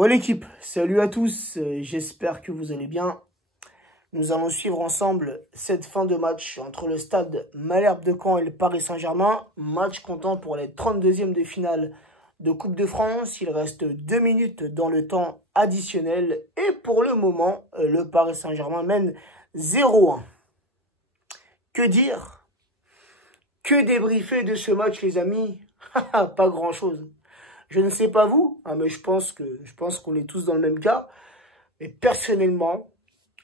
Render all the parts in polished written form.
Bon l'équipe, salut à tous, j'espère que vous allez bien. Nous allons suivre ensemble cette fin de match entre le stade Malherbe de Caen et le Paris Saint-Germain. Match comptant pour les 32e de finale de Coupe de France. Il reste 2 minutes dans le temps additionnel. Et pour le moment, le Paris Saint-Germain mène 0-1. Que dire? Que débriefer de ce match les amis? Pas grand-chose. Je ne sais pas vous, mais je pense qu'on est tous dans le même cas. Mais personnellement,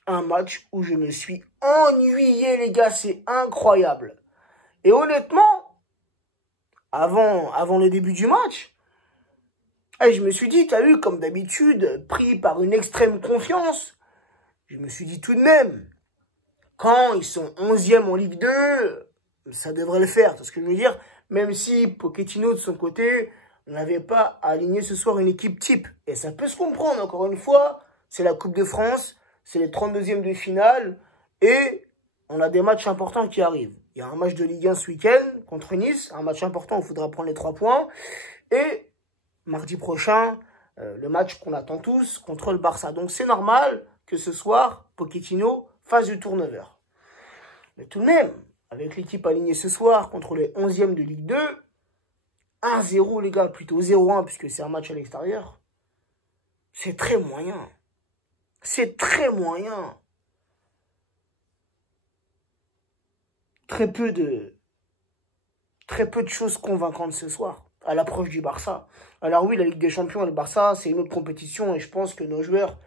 un match où je me suis ennuyé, les gars, c'est incroyable. Et honnêtement, avant le début du match, je me suis dit, t'as vu, comme d'habitude, pris par une extrême confiance, je me suis dit tout de même, quand ils sont 11e en Ligue 2, ça devrait le faire. C'est ce que je veux dire, même si Pochettino, de son côté, n'avait pas aligné ce soir une équipe type. Et ça peut se comprendre, encore une fois, c'est la Coupe de France, c'est les 32e de finale, et on a des matchs importants qui arrivent. Il y a un match de Ligue 1 ce week-end contre Nice, un match important où il faudra prendre les 3 points, et mardi prochain, le match qu'on attend tous contre le Barça. Donc c'est normal que ce soir, Pochettino fasse du turnover. Mais tout de même, avec l'équipe alignée ce soir contre les 11e de Ligue 2, 1-0 les gars, plutôt 0-1 puisque c'est un match à l'extérieur. C'est très moyen. C'est très moyen. Très peu de choses convaincantes ce soir, à l'approche du Barça. Alors oui, la Ligue des Champions et le Barça, c'est une autre compétition et je pense que nos joueurs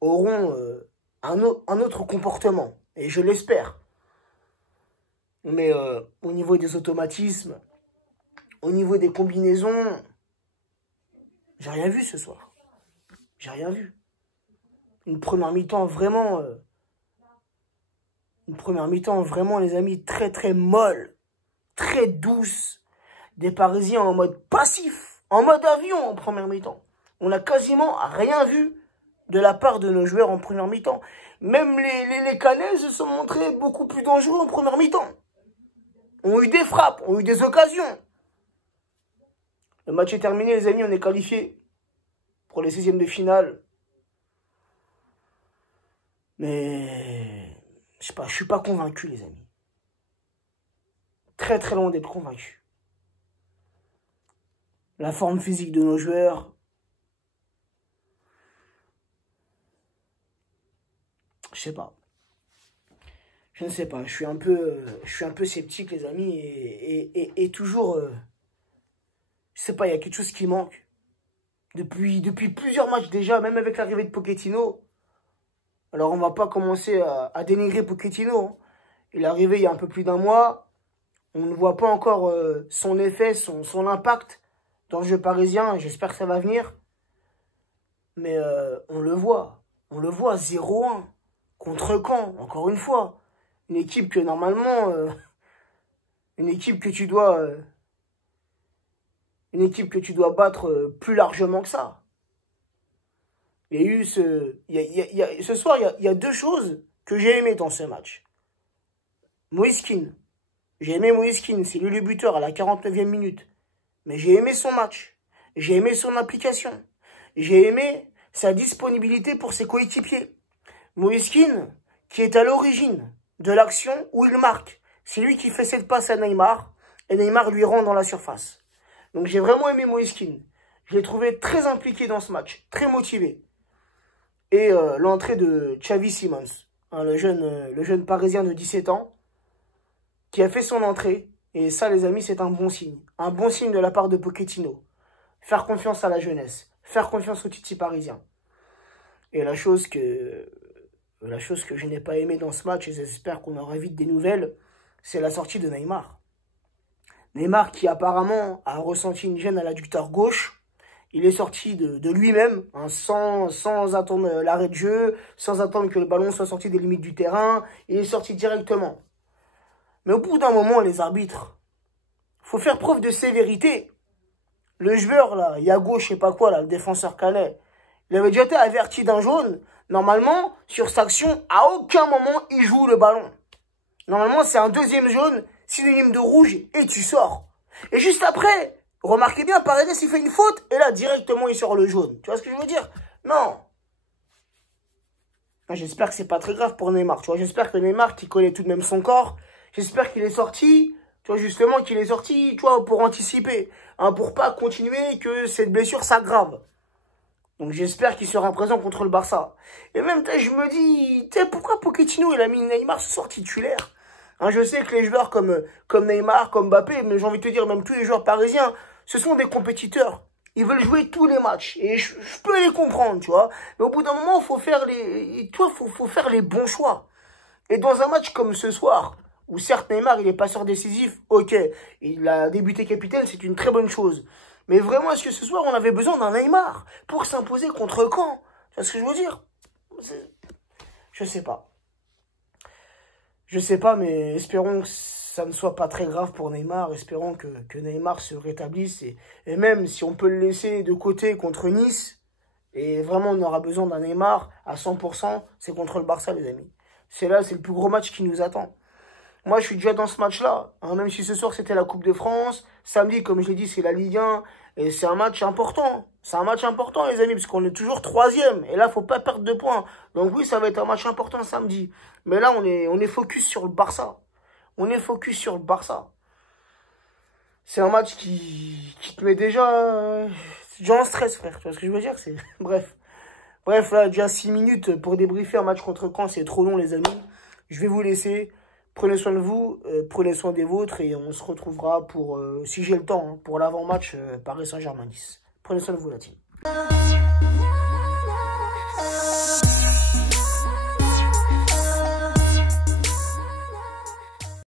auront un autre comportement. Et je l'espère. Mais au niveau des automatismes, au niveau des combinaisons, j'ai rien vu ce soir. J'ai rien vu. Une première mi-temps vraiment, les amis, très molle, très douce. Des Parisiens en mode passif, en mode avion en première mi-temps. On n'a quasiment rien vu de la part de nos joueurs en première mi-temps. Même les Canets se sont montrés beaucoup plus dangereux en première mi-temps. Ont eu des frappes, ont eu des occasions. Le match est terminé, les amis, on est qualifiés pour les 16e de finale. Mais, je sais pas, je suis pas convaincu, les amis. Très loin d'être convaincu. La forme physique de nos joueurs, je sais pas. Je ne sais pas, je suis un peu sceptique, les amis, et toujours, je sais pas, il y a quelque chose qui manque. Depuis plusieurs matchs déjà, même avec l'arrivée de Pochettino. Alors on va pas commencer à dénigrer Pochettino. Il est arrivé il y a un peu plus d'1 mois. On ne voit pas encore son effet, son impact dans le jeu parisien. J'espère que ça va venir. Mais on le voit 0-1 contre Caen, encore une fois. Une équipe que normalement, une équipe que tu dois battre plus largement que ça. Il y a eu ce soir, il y a 2 choses que j'ai aimées dans ce match. Moïse Kean. J'ai aimé Moïse Kean, c'est lui le buteur à la 49e minute. Mais j'ai aimé son match. J'ai aimé son implication. J'ai aimé sa disponibilité pour ses coéquipiers. Moïse Kean, qui est à l'origine de l'action où il marque. C'est lui qui fait cette passe à Neymar, et Neymar lui rend dans la surface. Donc j'ai vraiment aimé Moïse Kean. Je l'ai trouvé très impliqué dans ce match, très motivé. Et l'entrée de Xavi Simons, hein, le jeune Parisien de 17 ans, qui a fait son entrée. Et ça, les amis, c'est un bon signe. Un bon signe de la part de Pochettino. Faire confiance à la jeunesse. Faire confiance aux Titi parisiens. Et la chose que je n'ai pas aimé dans ce match, et j'espère qu'on aura vite des nouvelles, c'est la sortie de Neymar. Neymar qui apparemment a ressenti une gêne à l'adducteur gauche. Il est sorti de lui-même, hein, sans attendre l'arrêt de jeu, sans attendre que le ballon soit sorti des limites du terrain. Il est sorti directement. Mais au bout d'un moment, les arbitres, faut faire preuve de sévérité. Le joueur, là, Yago, je sais pas quoi, là, le défenseur calais, il avait déjà été averti d'un jaune. Normalement, sur cette action, à aucun moment, il joue le ballon. Normalement, c'est un 2e jaune, synonyme de rouge, et tu sors. Et juste après, Remarquez bien, Paredes, il fait une faute, et là, directement, il sort le jaune. Tu vois ce que je veux dire? Non. J'espère que c'est pas très grave pour Neymar, tu vois. J'espère que Neymar, qui connaît tout de même son corps, j'espère qu'il est sorti, tu vois, justement, qu'il est sorti, tu vois, pour anticiper, hein, pour pas continuer que cette blessure s'aggrave. Donc j'espère qu'il sera présent contre le Barça. Et même, je me dis, pourquoi Pochettino, il a mis Neymar ce soir titulaire? Hein, je sais que les joueurs comme Neymar, comme Mbappé, mais j'ai envie de te dire, même tous les joueurs parisiens, ce sont des compétiteurs. Ils veulent jouer tous les matchs. Et je peux les comprendre, tu vois. Mais au bout d'un moment, il faut faire faut faire les bons choix. Et dans un match comme ce soir, où certes Neymar, il est passeur décisif, ok, il a débuté capitaine, c'est une très bonne chose. Mais vraiment, est-ce que ce soir, on avait besoin d'un Neymar pour s'imposer contre Caen? Tu vois ce que je veux dire? Je sais pas. Je sais pas, mais espérons que ça ne soit pas très grave pour Neymar. Espérons que Neymar se rétablisse. Et même si on peut le laisser de côté contre Nice, et vraiment on aura besoin d'un Neymar à 100%, c'est contre le Barça, les amis. C'est le plus gros match qui nous attend. Moi, je suis déjà dans ce match-là. Hein, même si ce soir, c'était la Coupe de France. Samedi, comme je l'ai dit, c'est la Ligue 1. Et c'est un match important. C'est un match important, les amis, parce qu'on est toujours troisième. Et là, faut pas perdre de points. Donc oui, ça va être un match important samedi. Mais là, on est focus sur le Barça. On est focus sur le Barça. C'est un match qui te met déjà en stress, frère. Tu vois ce que je veux dire? Bref. Bref, là, déjà 6 minutes pour débriefer un match contre Caen. C'est trop long, les amis. Je vais vous laisser. Prenez soin de vous, prenez soin des vôtres et on se retrouvera pour, si j'ai le temps, hein, pour l'avant-match Paris Saint-Germain-Nice. Prenez soin de vous, la team.